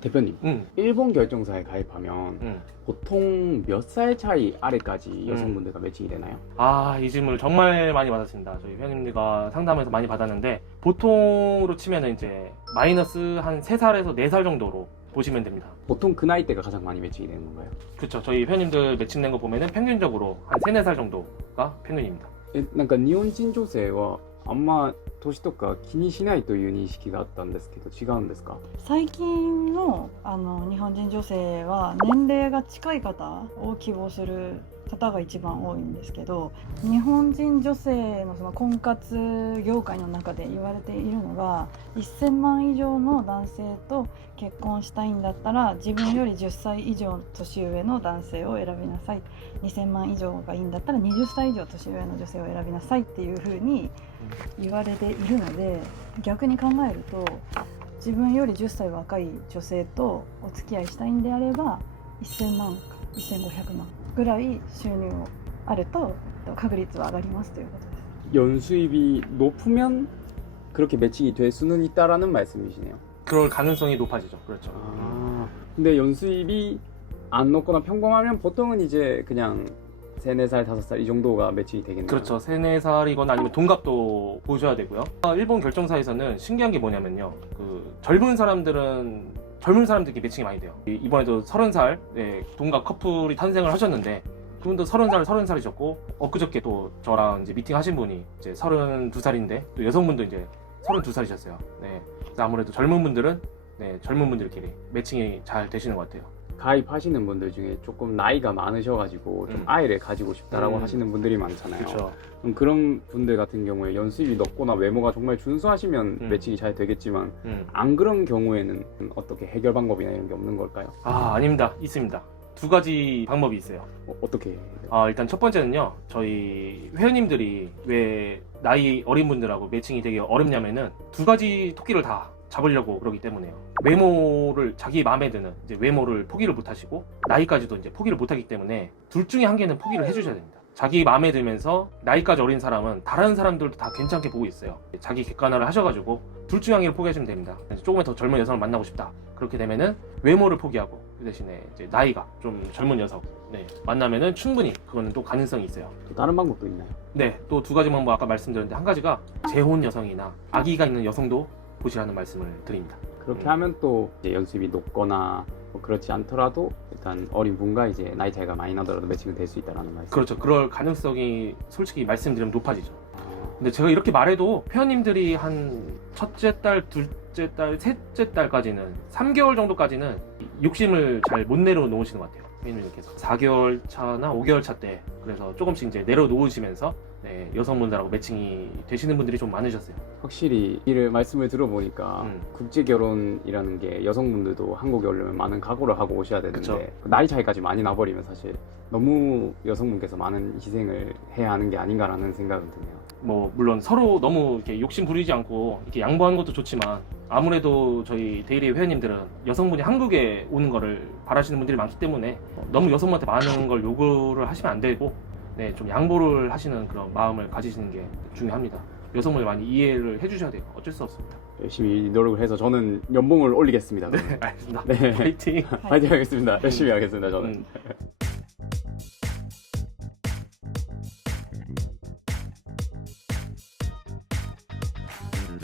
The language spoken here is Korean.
대표님, 응. 일본 결정사에 가입하면 응. 보통 몇 살 차이 아래까지 여성분들과 매칭이 되나요? 이 질문을 정말 많이 받았습니다. 저희 회원님들과 상담에서 많이 받았는데, 보통으로 치면은 이제 마이너스 한 3살에서 4살 정도로 보시면 됩니다. 보통 그 나이대가 가장 많이 매칭이 되는 건가요? 그렇죠. 저희 회원님들 매칭된 거 보면은 평균적으로 한 3, 4살 정도가 평균입니다. なんか日本人女性はあんま年とか気にしないという認識があったんですけど違うんですか？最近の日本人女性は年齢が近い方を希望する方が一番多いんですけど、日本人女性のその婚活業界の中で言われているのが、1000万以上の男性と結婚したいんだったら自分より10歳以上年上の男性を選びなさい、2000万以上がいいんだったら20歳以上年上の女性を選びなさいっていうふうに言われているので、逆に考えると自分より10歳若い女性とお付き合いしたいんであれば1000万か1500万ぐらい収入をあると確率は上がりますということです。 연수입이 높으면 그렇게 매칭이 될 수는 있다라는 말씀이시네요. 그럴 가능성이 높아지죠. 그렇죠. 근데 연수입이 안 높거나 평범하면 보통은 이제 그냥 3, 4살, 5살 이 정도가 매칭이 되겠네요. 그렇죠. 3, 4살이거나 아니면 동갑도 보셔야 되고요. 일본 결정사에서는 신기한 게 뭐냐면요. 젊은 사람들끼리 매칭이 많이 돼요. 이번에도 30살 동갑 커플이 탄생을 하셨는데, 그분도 30살이셨고, 엊그저께 또 저랑 이제 미팅 하신 분이 이제 32살인데, 또 여성분도 이제 32살이셨어요. 네. 그래서 아무래도 젊은 분들은 젊은 분들끼리 매칭이 잘 되시는 것 같아요. 가입하시는 분들 중에 조금 나이가 많으셔가지고 좀 아이를 가지고 싶다라고 하시는 분들이 많잖아요. 그렇죠. 그럼 그런 분들 같은 경우에 연수입이 높거나 외모가 정말 준수하시면 매칭이 잘 되겠지만 안 그런 경우에는 어떻게 해결 방법이나 이런 게 없는 걸까요? 아닙니다. 있습니다. 2가지 방법이 있어요. 어떻게? 일단 첫 번째는요, 저희 회원님들이 왜 나이 어린 분들하고 매칭이 되게 어렵냐면은 2가지 토끼를 다 잡으려고 그러기 때문에요. 외모를, 자기 마음에 드는 이제 외모를 포기를 못 하시고, 나이까지도 이제 포기를 못 하기 때문에 둘 중에 한 개는 포기를 해주셔야 됩니다. 자기 마음에 들면서 나이까지 어린 사람은 다른 사람들도 다 괜찮게 보고 있어요. 자기 객관화를 하셔가지고 둘 중에 한 개를 포기하시면 됩니다. 조금만 더 젊은 여성을 만나고 싶다. 그렇게 되면은 외모를 포기하고 그 대신에 이제 나이가 좀 젊은 여성 만나면은 충분히 그거는 또 가능성이 있어요. 또 다른 방법도 있나요? 네, 또 2가지 방법 아까 말씀드렸는데, 한 가지가 재혼 여성이나 아기가 있는 여성도 보시라는 말씀을 드립니다. 그렇게 하면 또 이제 연수입이 높거나 뭐 그렇지 않더라도 일단 어린 분과 이제 나이 차이가 많이 나더라도 매칭이 될 수 있다라는 말씀. 그렇죠. 그럴 가능성이 솔직히 말씀드리면 높아지죠. 근데 제가 이렇게 말해도 회원님들이 한 첫째 딸, 둘째 딸, 셋째 딸까지는 3개월 정도까지는 욕심을 잘 못 내려놓으시는 것 같아요. 회원님께서 4개월 차나 5개월 차 때 그래서 조금씩 이제 내려놓으시면서 여성분들하고 매칭이 되시는 분들이 좀 많으셨어요. 확실히 이를 말씀을 들어보니까 국제 결혼이라는 게 여성분들도 한국에 오려면 많은 각오를 하고 오셔야 되는데 그쵸. 나이 차이까지 많이 나버리면 사실 너무 여성분께서 많은 희생을 해야 하는 게 아닌가라는 생각은 드네요. 뭐 물론 서로 너무 이렇게 욕심 부리지 않고 이렇게 양보하는 것도 좋지만, 아무래도 저희 데일리 회원님들은 여성분이 한국에 오는 거를 바라시는 분들이 많기 때문에 너무 여성분한테 많은 걸 요구를 하시면 안 되고, 좀 양보를 하시는 그런 마음을 가지시는 게 중요합니다. 여성분을 많이 이해를 해주셔야 돼요. 어쩔 수 없습니다. 열심히 노력을 해서 저는 연봉을 올리겠습니다. 네, 알겠습니다. 네. 파이팅! 파이팅 하겠습니다. 열심히 하겠습니다. 저는.